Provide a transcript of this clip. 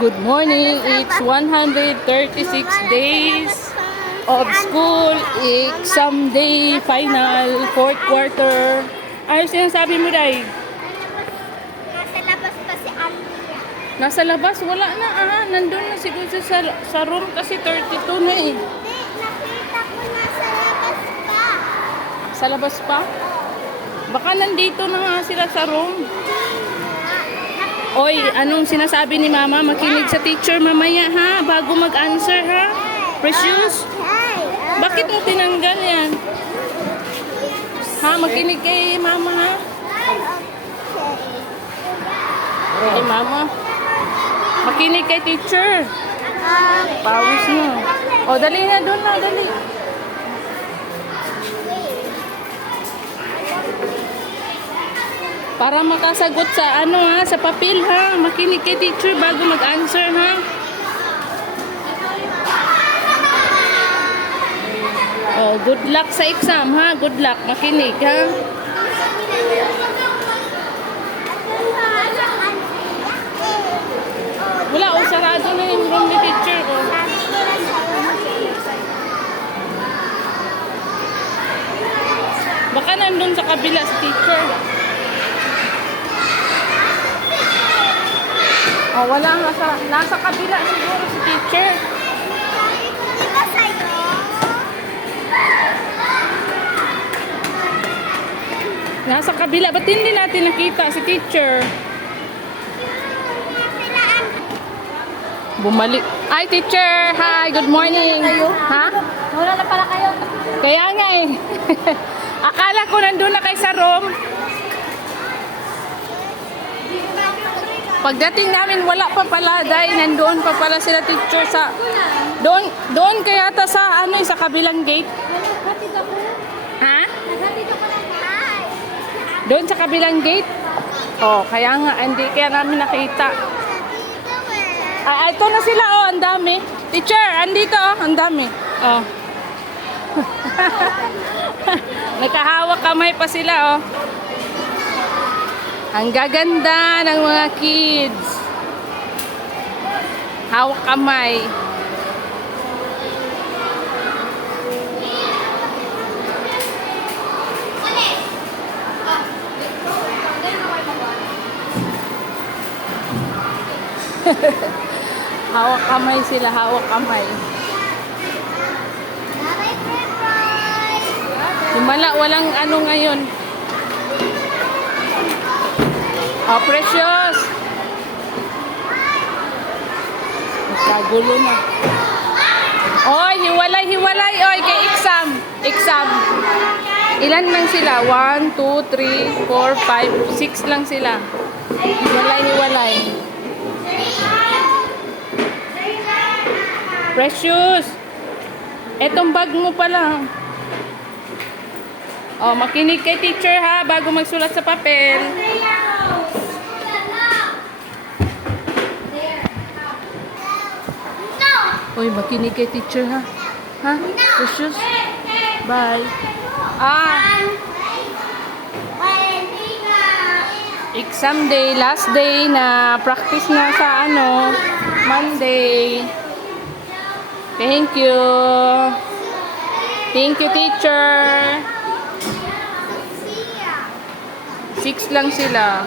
Good morning. It's 136 days of school. Exam day, final, fourth quarter. Ano sinasabi mo, Day? Nasa labas pa si Alvia. Nasa labas? Wala na Nandun na siguro sa room kasi 32 na eh. Hindi, nakita ko nasa labas pa. Sa labas pa? Baka nandito na nga sila sa room. Oy, anong sinasabi ni Mama? Makinig sa teacher mamaya ha, bago mag-answer ha. Precious? Bakit mo tinanggal yan? Ha, makinig kay Mama ha. Kay Mama. Makinig kay teacher. Pawis mo. O, dali na, doon na, dali. Para makasagot sa sa papel ha. Makinig kay teacher bago mag-answer ha. Oh, good luck sa exam ha. Good luck. Makinig ha. Wala, sarado na yung room ni teacher ko. Baka nandun sa kabila si teacher. Oh, wala nasa kabila siguro si teacher. Di ba sa'yo? Nasa kabila, ba't hindi natin nakita si teacher? Bumalik. Hi teacher! Hi, good morning. Ha? Wala na pala kayo. Kaya nga eh. Akala ko nandun na kayo sa room. Pagdating namin, wala pa pala dahil nandoon pa pala sila teacher sa doon kaya ta sa sa kabilang gate. Naghatid ako. Ha? Naghatid ako ng bahay. Doon sa kabilang gate? Oh, kaya nga hindi kaya namin nakita. Ito na sila ang dami. Teacher, andito ang dami. Oh. Nakahawak kamay pa sila Ang gaganda ng mga kids. Hawak kamay. Hawak kamay sila, hawak kamay. Himala, walang ngayon. Oh, Precious! Kagulo na. Oy, hiwalay. Oy, kay exam. Ilan lang sila? 1, 2, 3, 4, 5, 6 lang sila. Hiwalay. Precious! Etong bag mo pala. Oh, makinig kay teacher ha, bago magsulat sa papel. Uy, makinig kay teacher ha. Ha? Precious? Bye. Exam day, last day na practice na sa Monday. Thank you. Thank you, teacher. 6 lang sila.